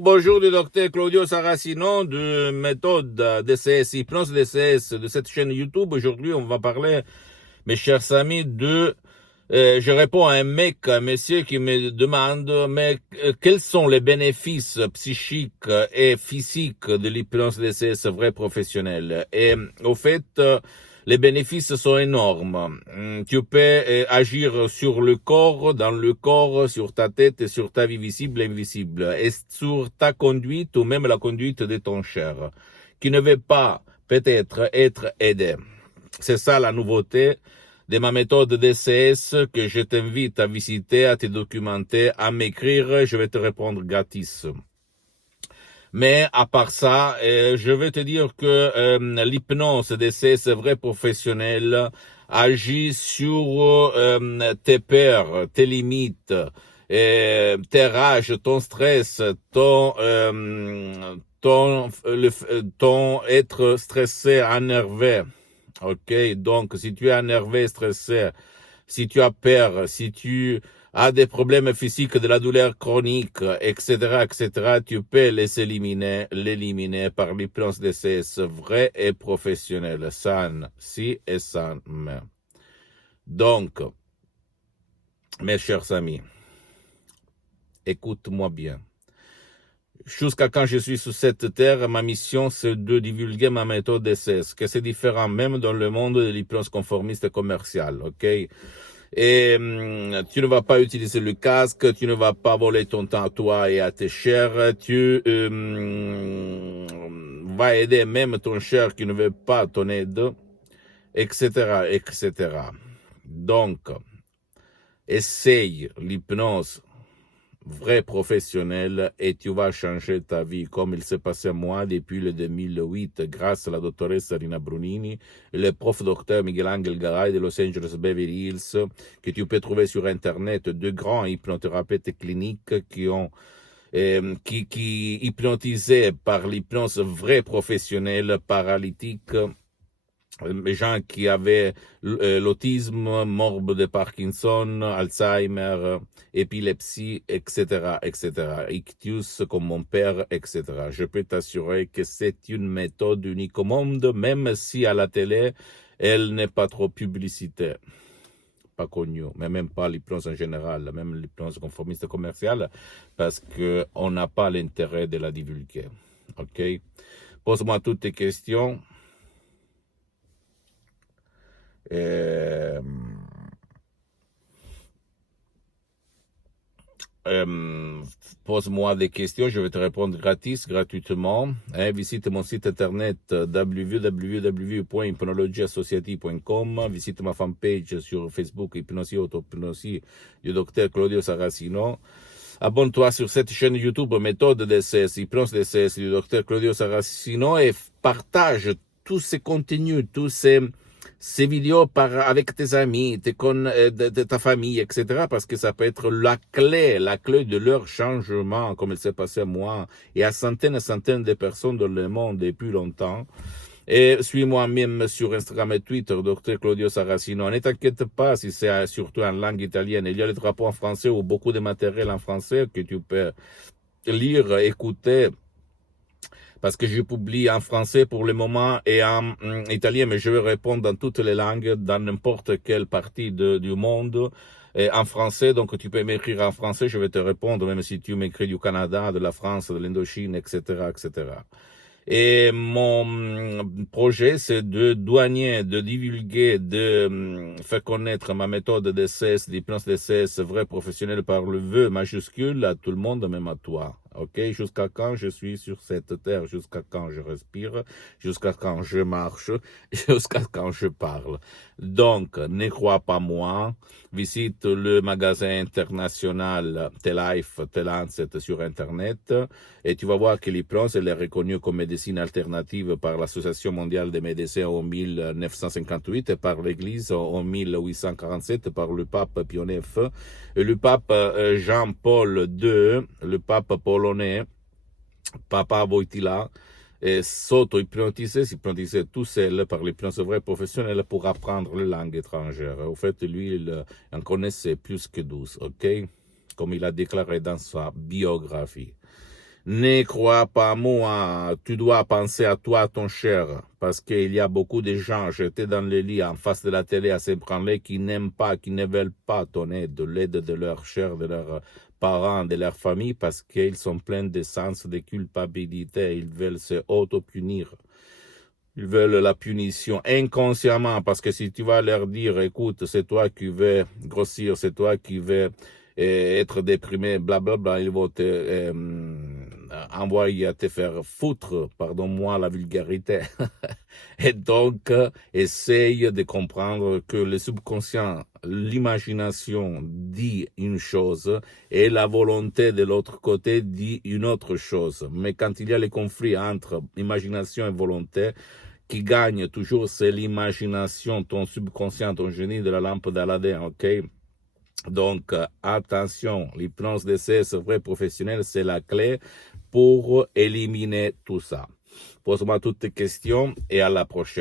Bonjour, le docteur Claudio Saracino de méthode DCS, hypnose DCS de cette chaîne YouTube. Aujourd'hui, on va parler, mes chers amis, je réponds à un monsieur qui me demande, mais quels sont les bénéfices psychiques et physiques de l'hypnose DCS vrai professionnel? Et au fait, les bénéfices sont énormes. Tu peux agir sur le corps, dans le corps, sur ta tête, et sur ta vie visible et invisible, et sur ta conduite ou même la conduite de ton cher, qui ne veut pas peut-être être aidé. C'est ça la nouveauté de ma méthode DCS que je t'invite à visiter, à te documenter, à m'écrire, je vais te répondre gratis. Mais à part ça, je vais te dire que l'hypnose DCS vrai professionnel agit sur tes peurs, tes limites, tes rages, ton stress, ton être stressé, énervé. Ok, donc si tu es énervé, stressé, si tu as peur, si tu as des problèmes physiques, de la douleur chronique, etc., tu peux l'éliminer par l'hypnose DCS vrai et professionnel, sans si et sans mais. Donc, mes chers amis, écoute-moi bien. Jusqu'à quand je suis sur cette terre, ma mission, c'est de divulguer ma méthode DCS, que c'est différent même dans le monde de l'hypnose conformiste commerciale, ok? Et tu ne vas pas utiliser le casque, tu ne vas pas voler ton temps à toi et à tes chers, tu vas aider même ton cher qui ne veut pas ton aide, etc. Donc, essaye l'hypnose vrai professionnel et tu vas changer ta vie comme il s'est passé à moi depuis le 2008 grâce à la doctoresse Rina Brunini et le prof docteur Miguel Angel Garay de Los Angeles Beverly Hills que tu peux trouver sur internet, deux grands hypnothérapeutes cliniques qui hypnotisaient par l'hypnose vrai professionnelle paralytique les gens qui avaient l'autisme, morbe de Parkinson, Alzheimer, épilepsie, etc. Ictus comme mon père, etc. Je peux t'assurer que c'est une méthode unique au monde, même si à la télé, elle n'est pas trop publicité, pas connue, mais même pas l'hypnose en général, même l'hypnose conformiste commerciale, parce qu'on n'a pas l'intérêt de la divulguer. Ok? Pose-moi toutes tes questions. Pose-moi des questions, je vais te répondre gratuitement. Visite mon site internet www.hypnologieassociative.com. Visite ma fanpage sur Facebook, Hypnosie Auto-Hypnosie du docteur Claudio Saracino. Abonne-toi sur cette chaîne YouTube Méthode DCS, Hypnose DCS du docteur Claudio Saracino et partage tous ces contenus, tous ces vidéos avec tes amis, de ta famille, etc. Parce que ça peut être la clé de leur changement, comme il s'est passé à moi et à centaines et centaines de personnes dans le monde depuis longtemps. Et suis-moi même sur Instagram et Twitter, Dr Claudio Saracino. Ne t'inquiète pas si c'est surtout en langue italienne. Il y a les drapeaux en français ou beaucoup de matériel en français que tu peux lire, écouter, parce que je publie en français pour le moment et en italien, mais je vais répondre dans toutes les langues, dans n'importe quelle partie du monde, et en français. Donc tu peux m'écrire en français, je vais te répondre, même si tu m'écris du Canada, de la France, de l'Indochine, etc. Et mon projet, c'est de douanier, de divulguer, de faire connaître ma méthode DCS, d'hypnose DCS vrai professionnel par le vœu majuscule à tout le monde, même à toi. Ok, jusqu'à quand je suis sur cette terre, jusqu'à quand je respire, jusqu'à quand je marche, jusqu'à quand je parle. Donc, ne crois pas moi, visite le magasin international T-Life, T-Lancet sur Internet et tu vas voir que l'hypnose elle est reconnue comme médecine alternative par l'Association mondiale des médecins en 1958 et par l'Église en 1847 par le pape Pie IX et le pape Jean-Paul II, le pape polonais, Papa Wojtyla, s'hypnotisait tout seul par l'hypnose vraie professionnelle pour apprendre les langues étrangères. Au fait, lui, il en connaissait plus que 12, ok? Comme il a déclaré dans sa biographie. Ne crois pas moi, tu dois penser à toi, ton cher, parce qu'il y a beaucoup de gens jetés dans le lit en face de la télé à s'ébranler qui n'aiment pas, qui ne veulent pas ton aide, l'aide de leurs chers, de leurs parents, de leur famille, parce qu'ils sont pleins de sens de culpabilité, ils veulent se auto-punir. Ils veulent la punition inconsciemment, parce que si tu vas leur dire, écoute, c'est toi qui veux grossir, c'est toi qui veux être déprimé, blablabla, ils vont te envoyer à te faire foutre, pardonne-moi la vulgarité. Et donc, essaye de comprendre que le subconscient, l'imagination dit une chose et la volonté de l'autre côté dit une autre chose. Mais quand il y a le conflit entre imagination et volonté, qui gagne toujours, c'est l'imagination, ton subconscient, ton génie de la lampe d'Aladin, ok? Donc, attention, l'hypnose DCS vrai professionnel, c'est la clé pour éliminer tout ça. Pose-moi toutes tes questions et à la prochaine.